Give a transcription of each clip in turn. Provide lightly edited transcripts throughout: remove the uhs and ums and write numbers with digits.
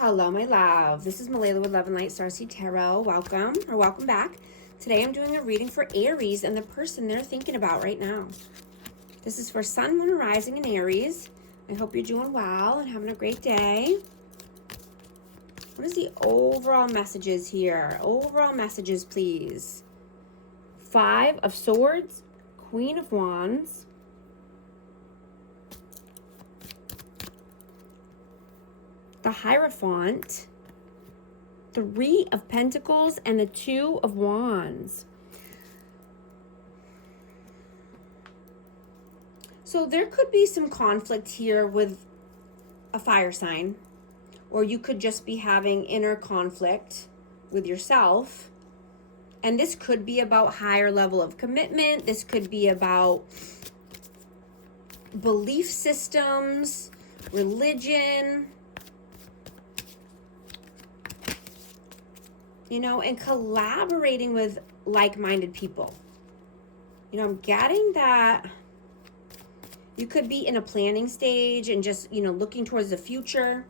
Hello, my love. This is Malayla with Love and Light Starseed Tarot. Welcome or welcome back. Today I'm doing a reading for Aries and the person they're thinking about right now. This is for Sun, Moon, Rising in Aries. I hope you're doing well and having a great day. What is the overall messages here? Overall messages, please. 5 of Swords, Queen of Wands, the Hierophant, 3 of Pentacles, and the 2 of Wands. So there could be some conflict here with a fire sign, or you could just be having inner conflict with yourself. And this could be about higher level of commitment. This could be about belief systems, religion, and collaborating with like-minded people. I'm getting that you could be in a planning stage and just, looking towards the future.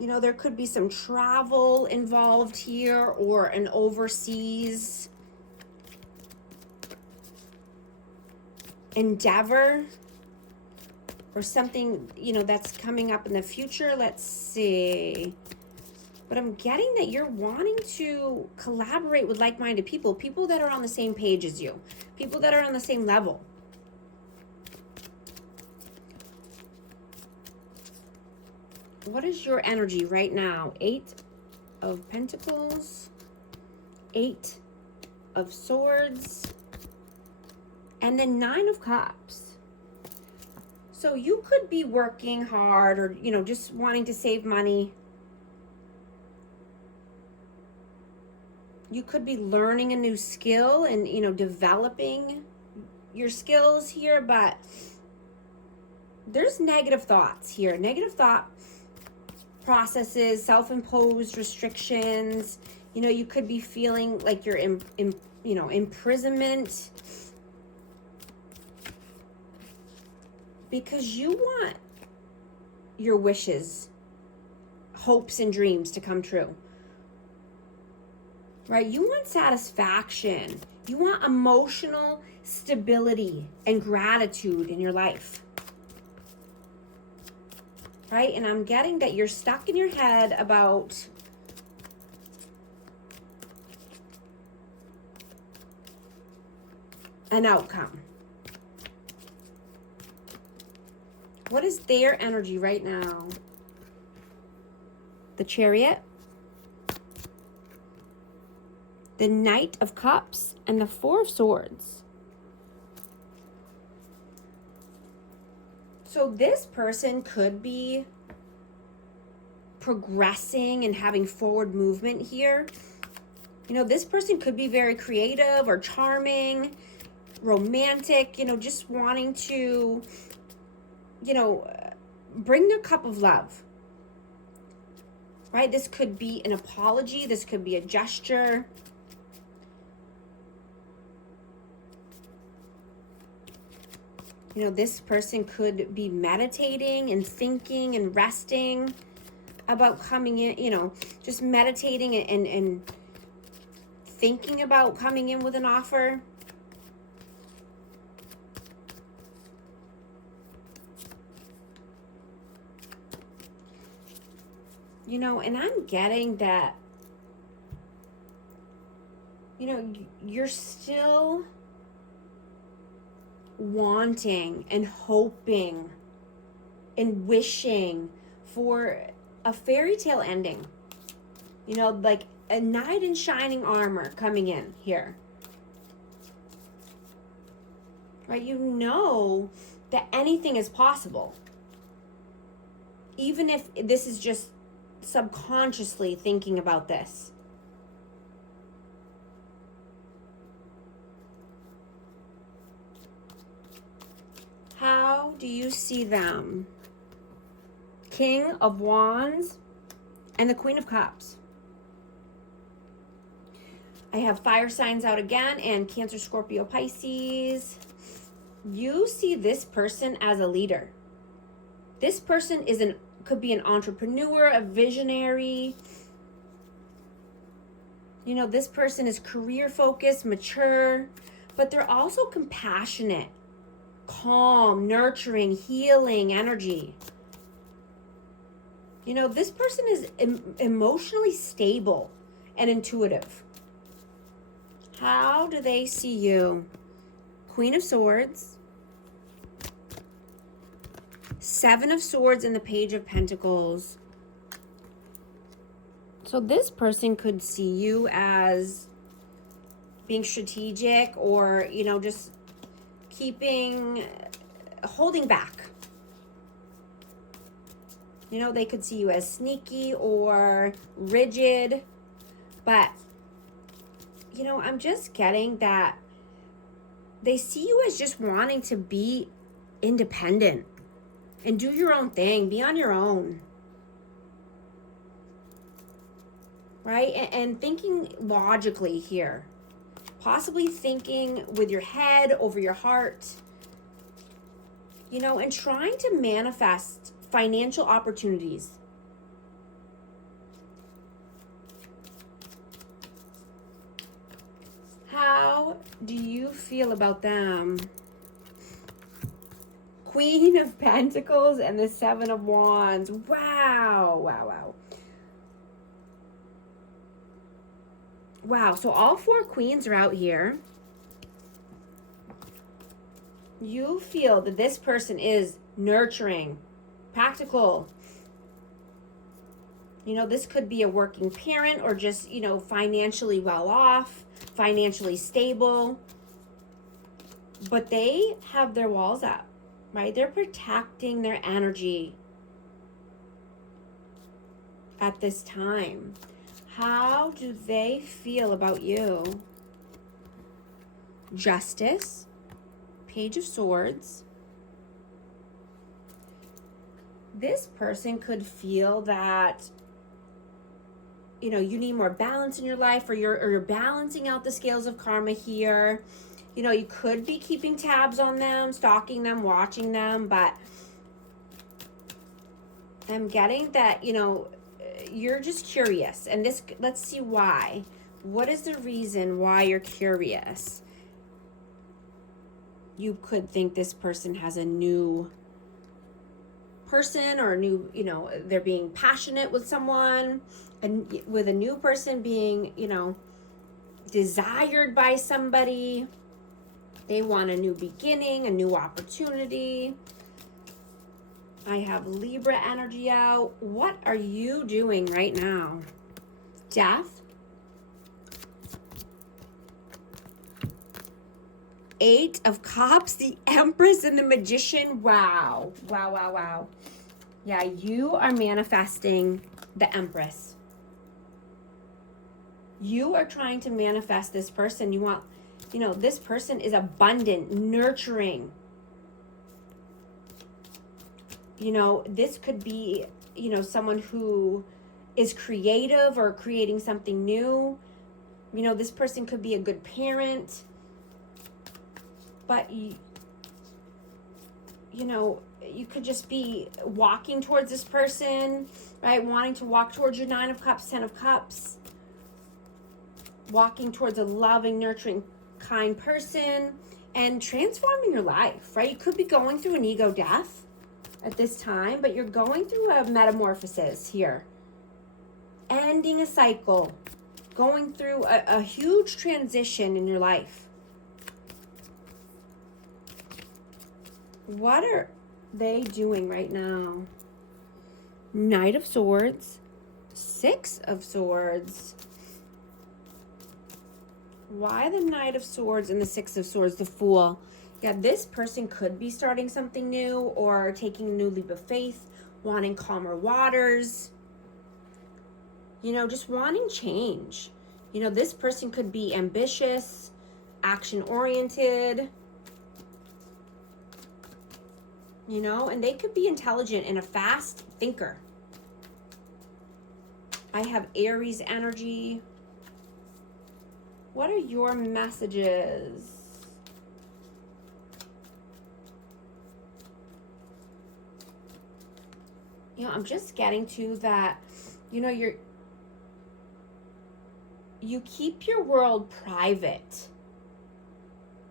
There could be some travel involved here or an overseas endeavor or something, that's coming up in the future. Let's see. But I'm getting that you're wanting to collaborate with like-minded people, people that are on the same page as you, people that are on the same level. What is your energy right now? 8 of Pentacles, 8 of Swords, and then 9 of Cups. So you could be working hard or, just wanting to save money. You could be learning a new skill and, developing your skills here, but there's negative thoughts here. Negative thought processes, self-imposed restrictions. You could be feeling like you're in imprisonment because you want your wishes, hopes, and dreams to come true. Right? You want satisfaction. You want emotional stability and gratitude in your life. Right? And I'm getting that you're stuck in your head about an outcome. What is their energy right now? The Chariot, the Knight of Cups, and the 4 of Swords. So this person could be progressing and having forward movement here. This person could be very creative or charming, romantic, just wanting to, bring their cup of love. Right? This could be an apology. This could be a gesture. This person could be meditating and thinking and resting about coming in, just meditating and thinking about coming in with an offer. And I'm getting that, you're still wanting and hoping and wishing for a fairy tale ending. Like a knight in shining armor coming in here. Right? That anything is possible. Even if this is just subconsciously thinking about this. How do you see them? King of Wands and the Queen of Cups. I have fire signs out again, and Cancer, Scorpio, Pisces. You see this person as a leader. This person could be an entrepreneur, a visionary. You know, this person is career focused, mature, but they're also compassionate, calm, nurturing, healing energy. You know, this person is emotionally stable and intuitive. How do they see you? Queen of Swords, Seven of Swords, and the Page of Pentacles. So this person could see you as being strategic, or, you know, just holding back. You know, they could see you as sneaky or rigid, but, you know, I'm just getting that they see you as just wanting to be independent and do your own thing, be on your own, right? And thinking logically here, possibly thinking with your head over your heart, you know, and trying to manifest financial opportunities. How do you feel about them? Queen of Pentacles and the Seven of Wands. Wow, wow, wow. Wow, so all four queens are out here. You feel that this person is nurturing, practical. You know, this could be a working parent or just, you know, financially well off, financially stable. But they have their walls up, right? They're protecting their energy at this time. How do they feel about you? Justice, Page of Swords. This person could feel that, you know, you need more balance in your life, or you're balancing out the scales of karma here. You know, you could be keeping tabs on them, stalking them, watching them, but I'm getting that, you know, you're just curious. And this, let's see why. What is the reason why you're curious? You could think this person has a new person, or a new, you know, they're being passionate with someone, and with a new person being, you know, desired by somebody. They want a new beginning, a new opportunity. I have Libra energy out. What are you doing right now? Death. Eight of Cups, the Empress, and the Magician. Wow. Wow, wow, wow. Yeah, you are manifesting the Empress. You are trying to manifest this person. You want, you know, this person is abundant, nurturing. You know, this could be, you know, someone who is creative or creating something new. You know, this person could be a good parent. But, you know, you could just be walking towards this person, right? Wanting to walk towards your Nine of Cups, Ten of Cups. Walking towards a loving, nurturing, kind person and transforming your life, right? You could be going through an ego death at this time, but you're going through a metamorphosis here. Ending a cycle. Going through a huge transition in your life. What are they doing right now? Knight of Swords, Six of Swords. Why the Knight of Swords and the Six of Swords, the Fool? Yeah, this person could be starting something new or taking a new leap of faith, wanting calmer waters. You know, just wanting change. You know, this person could be ambitious, action-oriented. You know, and they could be intelligent and a fast thinker. I have Aries energy. What are your messages? You know, I'm just getting to that, you know, you keep your world private,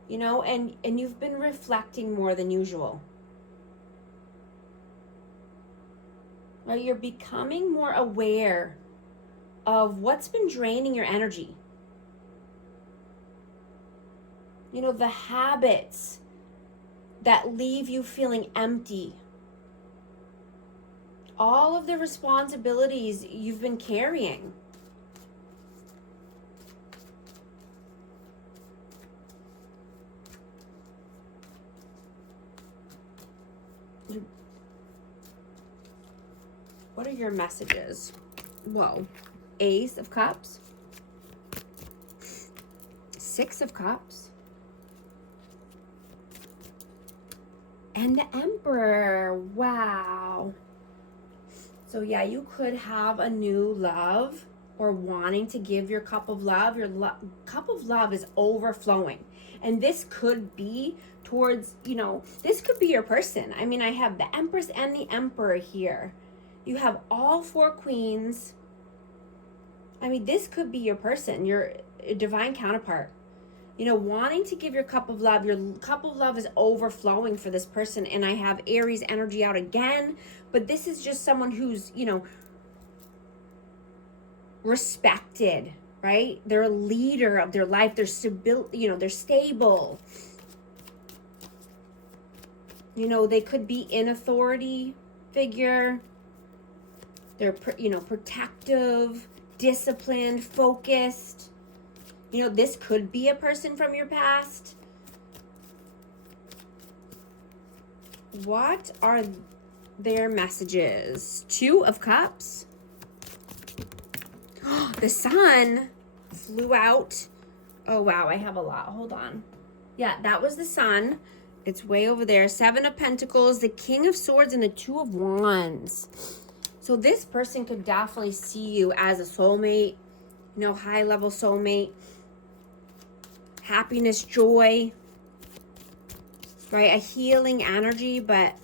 you know, and you've been reflecting more than usual. Right? You're becoming more aware of what's been draining your energy. You know, the habits that leave you feeling empty. All of the responsibilities you've been carrying. What are your messages? Whoa. Ace of Cups. Six of Cups. And the Emperor. Wow. So yeah, you could have a new love or wanting to give your cup of love. Your cup of love is overflowing. And this could be towards, you know, this could be your person. I mean, I have the Empress and the Emperor here. You have all four queens. I mean, this could be your person, your divine counterpart. You know, wanting to give your cup of love is overflowing for this person. And I have Aries energy out again. But this is just someone who's, you know, respected, right? They're a leader of their life. They're stable, you know, they're stable. You know, they could be an authority figure. They're, you know, protective, disciplined, focused. You know, this could be a person from your past. What are their messages? Two of Cups. The Sun flew out. Oh, wow, I have a lot. Hold on. Yeah, that was the Sun. It's way over there. Seven of Pentacles, the King of Swords, and the Two of Wands. So this person could definitely see you as a soulmate, you know, high-level soulmate. Happiness, joy, right? A healing energy, but,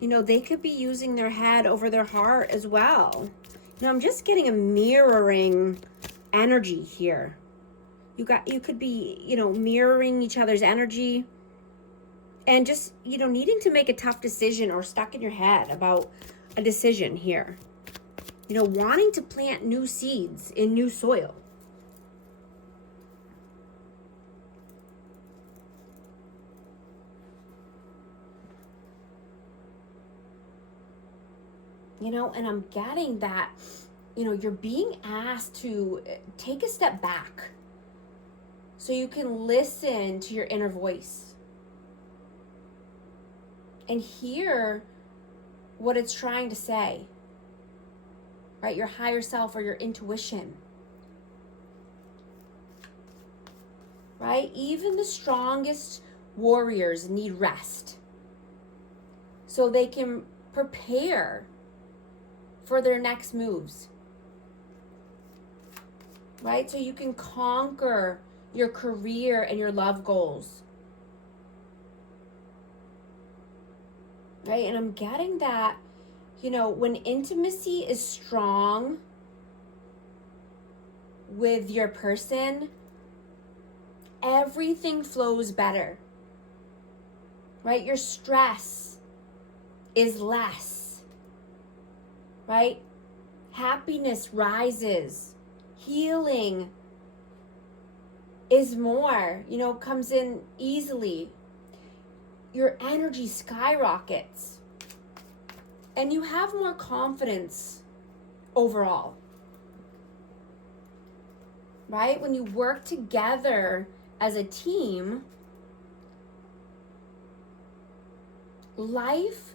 you know, they could be using their head over their heart as well. You know, I'm just getting a mirroring energy here. You could be, you know, mirroring each other's energy and just, you know, needing to make a tough decision or stuck in your head about a decision here. You know, wanting to plant new seeds in new soil. You know, and I'm getting that, you know, you're being asked to take a step back so you can listen to your inner voice and hear what it's trying to say, right? Your higher self or your intuition, right? Even the strongest warriors need rest so they can prepare for their next moves, right? So you can conquer your career and your love goals, right? And I'm getting that, you know, when intimacy is strong with your person, everything flows better, right? Your stress is less. Right? Happiness rises. Healing is more, you know, comes in easily. Your energy skyrockets. And you have more confidence overall. Right? When you work together as a team, life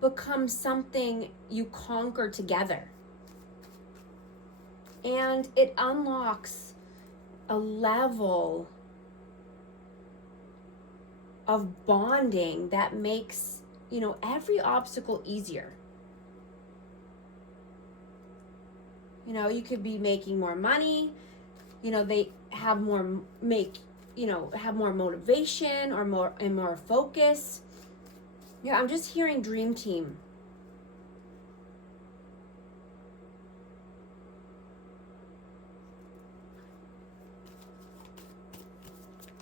becomes something you conquer together. And it unlocks a level of bonding that makes, you know, every obstacle easier. You know, you could be making more money, you know, they have more have more motivation or more focus. Yeah, I'm just hearing dream team.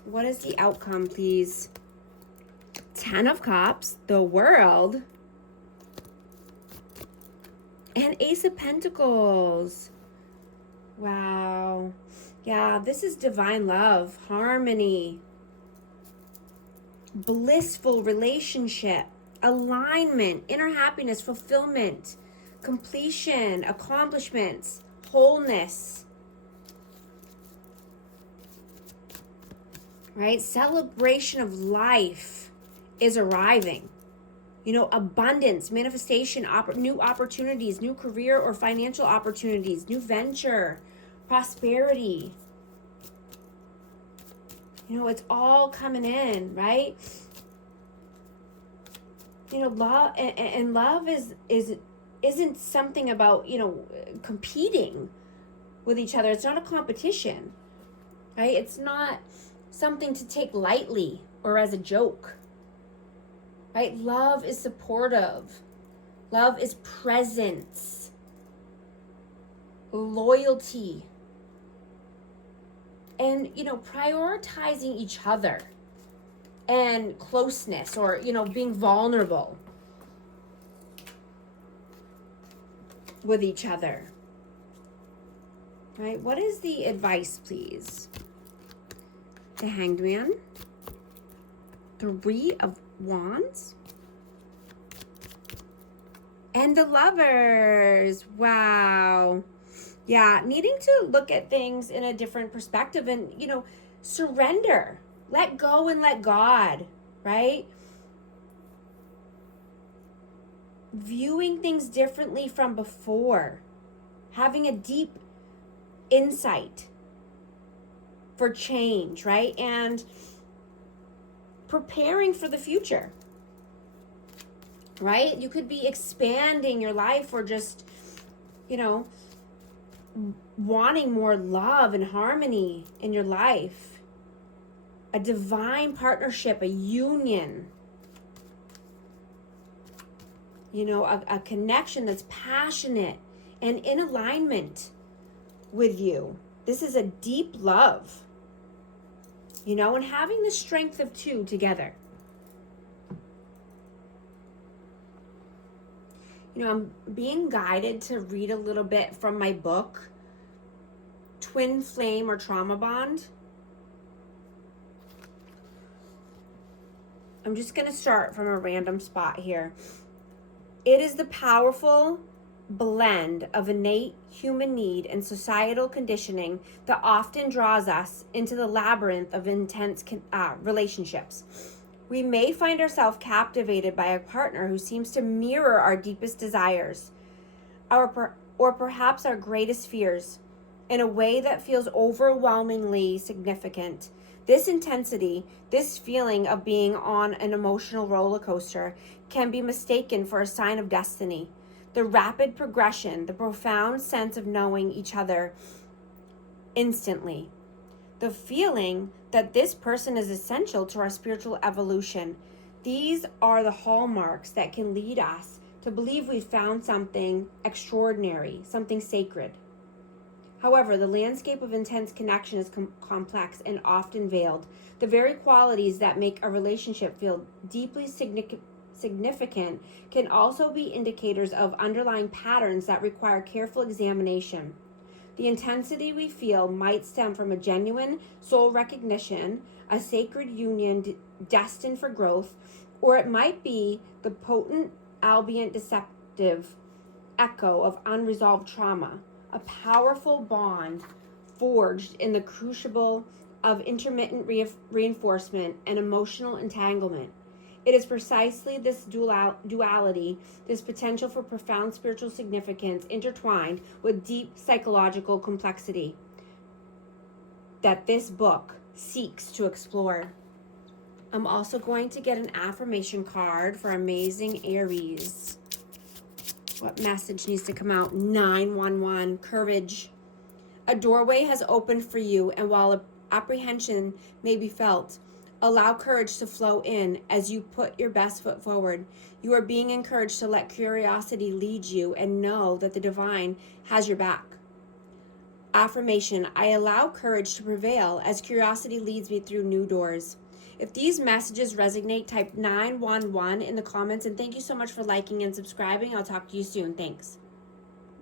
What is the outcome, please? 10 of Cups, the World, and Ace of Pentacles. Wow. Yeah, this is divine love, harmony, blissful relationship, alignment, inner happiness, fulfillment, completion, accomplishments, wholeness. Right? Celebration of life is arriving. You know, abundance, manifestation, new opportunities, new career or financial opportunities, new venture, prosperity. You know, it's all coming in, right? You know, love and love isn't something about, you know, competing with each other. It's not a competition, right? It's not something to take lightly or as a joke, right? Love is supportive. Love is presence, loyalty, and, you know, prioritizing each other and closeness, or, you know, being vulnerable with each other, right? What is the advice, please? The Hanged Man, 3 of Wands, and the Lovers. Wow. Yeah, needing to look at things in a different perspective and, you know, surrender, let go and let God, right? Viewing things differently from before, having a deep insight for change, right? And preparing for the future, right? You could be expanding your life, or just, you know, wanting more love and harmony in your life, a divine partnership, a union, you know, a connection that's passionate and in alignment with you. This is a deep love, you know, and having the strength of 2 together. You know, I'm being guided to read a little bit from my book, Twin Flame or Trauma Bond. I'm just going to start from a random spot here. It is the powerful blend of innate human need and societal conditioning that often draws us into the labyrinth of intense relationships. We may find ourselves captivated by a partner who seems to mirror our deepest desires, or perhaps our greatest fears, in a way that feels overwhelmingly significant. This intensity, this feeling of being on an emotional roller coaster, can be mistaken for a sign of destiny. The rapid progression, the profound sense of knowing each other instantly, the feeling that this person is essential to our spiritual evolution. These are the hallmarks that can lead us to believe we've found something extraordinary, something sacred. However, the landscape of intense connection is complex and often veiled. The very qualities that make a relationship feel deeply significant can also be indicators of underlying patterns that require careful examination. The intensity we feel might stem from a genuine soul recognition, a sacred union destined for growth, or it might be the potent, albeit deceptive, echo of unresolved trauma, a powerful bond forged in the crucible of intermittent reinforcement and emotional entanglement. It is precisely this duality, this potential for profound spiritual significance intertwined with deep psychological complexity, that this book seeks to explore. I'm also going to get an affirmation card for amazing Aries. What message needs to come out? 911, courage. A doorway has opened for you, and while apprehension may be felt, Allow courage to flow in as you put your best foot forward. You are being encouraged to let curiosity lead you and know that the divine has your back. Affirmation, I allow courage to prevail as curiosity leads me through new doors. If these messages resonate, type 911 in the comments, and thank you so much for liking and subscribing. I'll talk to you soon. Thanks.